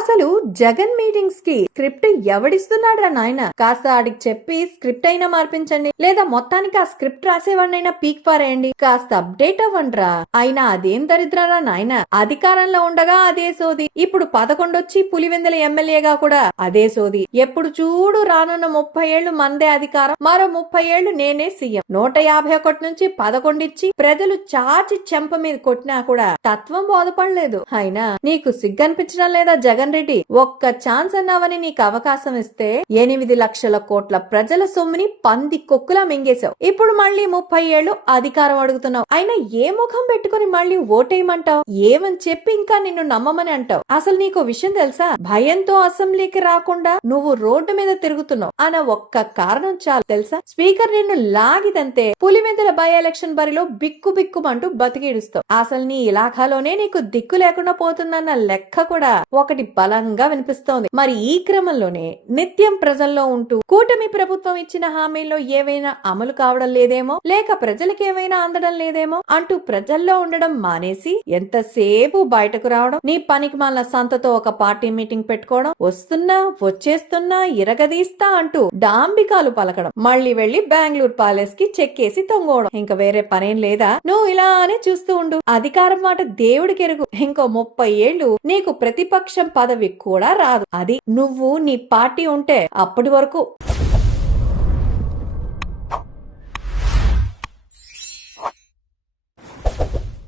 అసలు జగన్ మీటింగ్స్ కి స్క్రిప్ట్ ఎవడిస్తున్నాడు రా నాయన? కాస్త ఆడికి చెప్పి స్క్రిప్ట్ అయినా మార్పించండి, లేదా మొత్తానికి ఆ స్క్రిప్ట్ రాసేవాడినైనా పీక్ పారేయండి, కాస్త అప్డేట్ అవ్వండిరా. అయినా అదేం దరిద్రరా నాయన, అధికారంలో ఉండగా అదే సోది, ఇప్పుడు 11 వచ్చి పులివెందుల ఎమ్మెల్యేగా కూడా అదే సోది. ఎప్పుడు చూడు రానున్న 30 ఏళ్లు మందే అధికారం, మరో 30 ఏళ్లు నేనే సీఎం, 151 నుంచి 11 ఇచ్చి ప్రజలు చాచి చెంప మీద కొట్టినా కూడా తత్వం బోధపడలేదు. అయినా నీకు సిగ్గనిపించడం లేదా జగన్ రెడ్డి? ఒక్క ఛాన్స్ అన్నావని నీకు అవకాశం ఇస్తే 8 లక్షల కోట్ల ప్రజల సొమ్ముని పంది కొక్కులా మింగేశావు. ఇప్పుడు మళ్ళీ 30 ఏళ్లు అధికారం అడుగుతున్నావు. అయినా ఏ ముఖం పెట్టుకుని మళ్ళీ ఓటేయమంటావు? ఏమని చెప్పి ఇంకా నిన్ను నమ్మమని అంటావు? అసలు నీకు విషయం తెలుసా? భయంతో అసెంబ్లీకి రాకుండా నువ్వు రోడ్డు మీద తిరుగుతున్నావు అన్న ఒక్క కారణం చాలు తెలుసా? స్పీకర్ నిన్ను లాగిదంతే పులివెందుల బై ఎలక్షన్ బరిలో బిక్కు బిక్కుమంటూ బతికిడుస్తావు. అసలు నీ ఇలాఖాలోనే నీకు దిక్కు లేకుండా పోతుందన్న లెక్క కూడా ఒకటి బలంగా వినిపిస్తోంది. మరి ఈ క్రమంలోనే నిత్యం ప్రజల్లో ఉంటూ కూటమి ప్రభుత్వం ఇచ్చిన హామీల్లో ఏవైనా అమలు కావడం లేదేమో, లేక ప్రజలకు ఏవైనా అందడం లేదేమో అంటూ ప్రజల్లో ఉండడం మానేసి ఎంతసేపు బయటకు రావడం, నీ పనికిమాలిన సంతతో ఒక పార్టీ మీటింగ్ పెట్టుకోవడం, వస్తున్నా వచ్చేస్తున్నా ఇరగదీస్తా అంటూ డాంబికాలు పలకడం, మళ్ళీ వెళ్లి బెంగళూరు ప్యాలెస్ కి చెక్కేసి తొంగోవడం, ఇంకా వేరే పనేం లేదా? నువ్వు ఇలానే చూస్తూ ఉండు. అధికారం మాట దేవుడికి ఎరుగు. ఇంకో 30 ఏళ్లు నీకు ప్రతిపక్షం పదవి కూడా రాదు. అది నువ్వు నీ పార్టీ ఉంటే అప్పటి వరకు.